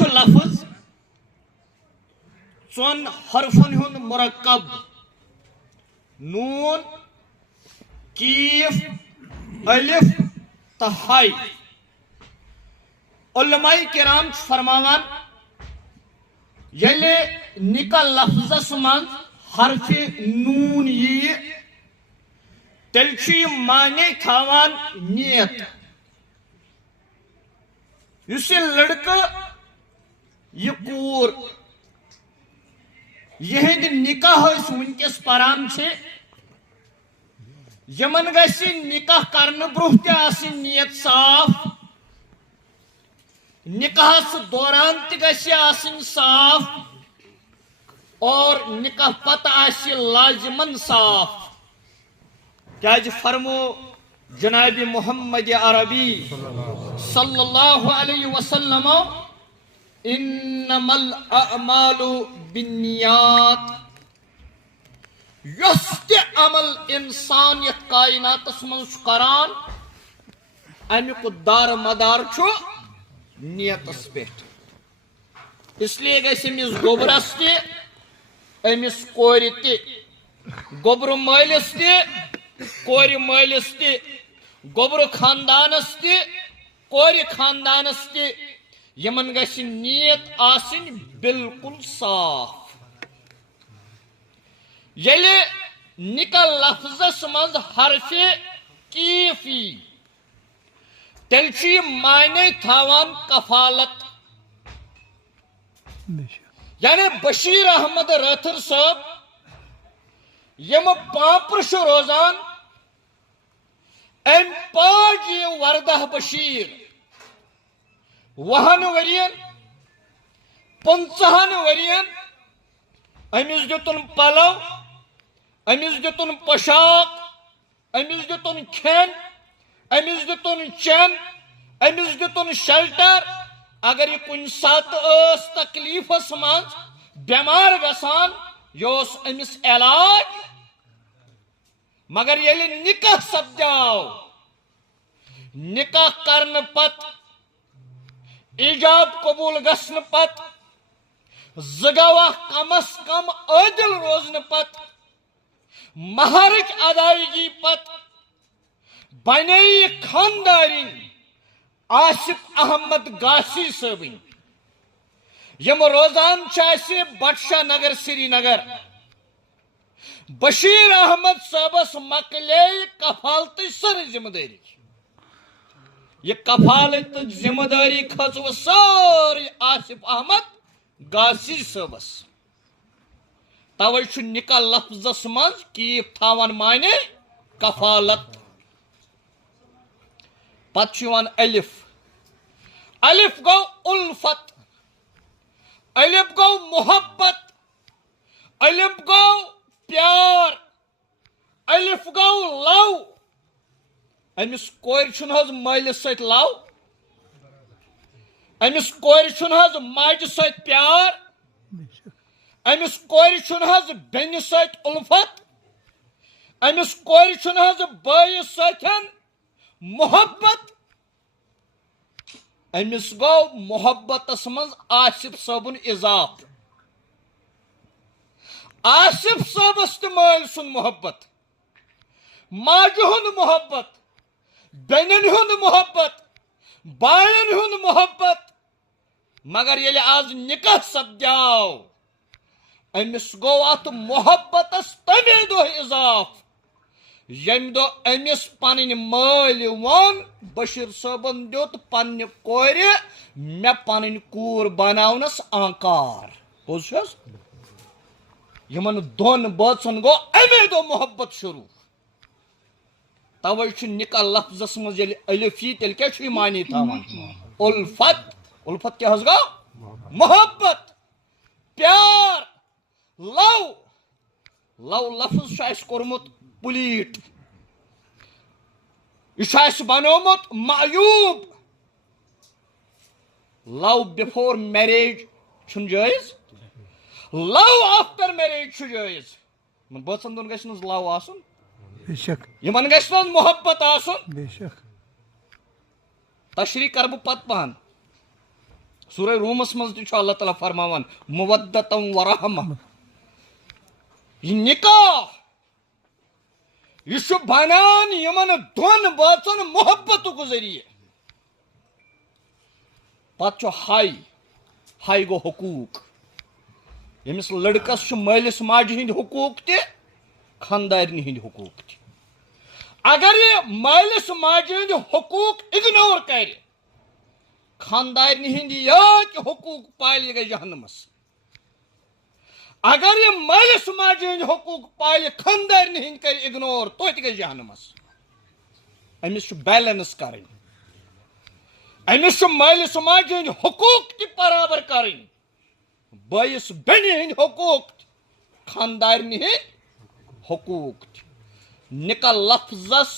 چھ لفظ ژون حرفن ہند مرکب نون کیف الف تو ہائی علماء کرام فرماوان یلے نکاح لفظس من حرف نون یہ تیل معنی تھاوان نیت اس لڑکہ یہ کور یہند نکاح ونکس پران یمن گژھِ نکاح کرنے برونٛہہ تہِ آسٕنۍ نیت صاف نکاحس دوران تہِ گژھِ آسٕنۍ صاف اور نکاح پتہ آسہِ لازمن صاف کیٛازِ فرمو جناب محمد عربی صلی اللہ علیہ وسلم انما الاعمال بالنیات یس تہِ عمل انسان یتھ کائناتس منٛز کران امیُک دار مدار چھُ نیتس پٮ۪ٹھ اس لیے گژھِ أمِس گوبرس تہِ أمِس کورِ تہِ گوبرٕ مٲلِس تہِ کورِ مٲلِس تہِ گوبرٕ خاندانس تہِ کورِ خاندانس تہِ یمن گژھِ نیت آسٕنۍ بالکل صاف ییٚلہِ نکاح لفظس منٛز حرفِ کیف یی تیٚلہِ چھُ یہِ معنی تھاوان کفالت یعنی بشیر احمد رٲتھر صٲب یم پانپر چھُ روزان أمۍ پاج یہِ وردہ بشیر 20 ؤرین 15 ؤرین أمِس دیُتُن پلو أمِس دیُتُن پوشاک أمِس دیُتُن کھٮ۪ن أمِس دیُتُن چٮ۪ن أمِس دیُتُن شیلٹر اگر یہِ کُنہِ ساتہٕ ٲس تکلیفس منٛز بٮ۪مار گژھان یہِ اوس أمِس علاج مگر ییٚلہِ نکاح سپدیو نکاح کرنہٕ پتہٕ ایجاب قبول گژھنہٕ پتہٕ زٕ گواہ کم از کم عٲدِل روزنہٕ پتہٕ مہرٕچ ادائیگی پتہٕ بنے یہِ خاندارِنۍ آصف احمد گاسی صٲبٕنۍ یم روزان چھِ اَسہِ بٹشاہ نگر سری نگر بشیر احمد صٲبس مکلے کفالتٕچ سٲرٕے ذمہ دٲری یہ کفالت تہٕ ذمہ دٲری کھٔژ سٲرٕے آصف احمد گاسی صٲبس توے چھُ نکاح لفظس منٛز کیف تھاوان معنی کفالت پتہٕ چھُ یِوان الف الف گوٚو الفت الف گوٚو محبت الف گوٚو پیار الف گوٚو لو أمِس کورِ چھُنہٕ حظ مٲلِس سۭتۍ لو أمِس کورِ چھُنہٕ حظ ماجہِ سۭتۍ پیار أمِس کورِ چھُنہٕ حظ بیٚنہِ سۭتۍ اُلفت أمِس کورِ چھُنہٕ حظ بٲیِس سۭتۍ محبت أمِس گوٚو محبتس منٛز آصف صٲبُن اضافہٕ آصف صٲبس تہِ مٲلۍ سُنٛد محبت ماجہِ ہُنٛد محبت بیٚنٮ۪ن ہُنٛد محبت باین ہُنٛد محبت مگر ییٚلہِ آز نکاح سپدیو أمِس گوٚو اتھ محبتس تمے دۄہ اضافہٕ ییٚمہِ دۄہ أمِس پنٕنۍ مٲلۍ ووٚن بشیر صٲبن دیُت پننہِ کورِ مےٚ پنٕنۍ کوٗر بناونس آنکار پوٚز چھُ حظ یِمن دۄن بٲژن گوٚو امے دۄہ محبت شروٗع توے چھُ نکاح لفظس منٛز ییٚلہِ الف یی تیٚلہِ کیٛاہ چھُ یہِ معنی تھاوان الفت الفت کیٛاہ حظ گوٚو محبت پیار لو لو لفظ چھُ اَسہِ کوٚرمُت پلیٖٹ یہِ چھُ اَسہِ بنومُت معیوٗب لو بِفور میریج چھُنہٕ جٲیز لو آفٹر میریج چھُ جٲیز یِمن بٲژن دۄن گژھِ نہٕ حظ لو آسُن یِمن گژھِ نہٕ حظ محبت آسُن تشریح کرٕ بہٕ پتہٕ پہن سورہ رومس مز تہ اللہ تعالیٰ فرماوان مودتم ورحمہ. یہ نکاح یہ بنان یمن دون بٲژن محبتک ذریعہ. پتہ ہائی گو حقوق. یمس لڑکس مالس ماجہ ہند حقوق تہ خاندارنہ ہند حقوق تہ. اگر یہ مالس ماجہ ہند حقوق اگنور کر خاندارنہ ہند یہ حقوق پالہ یہ گئی جہنمس. اگر یہ مالس ماجہ ہند حقوق پالہ خاندارنہ ہند کر اگنور تو تہ گئی جہنمس. امس بیلنس کریں. امس مالس ماجہ ہند حقوق تہ برابر کریں. بٲیس بیٚنہِ ہند حقوق خاندارنہ ہند حقوق. نکاح لفظس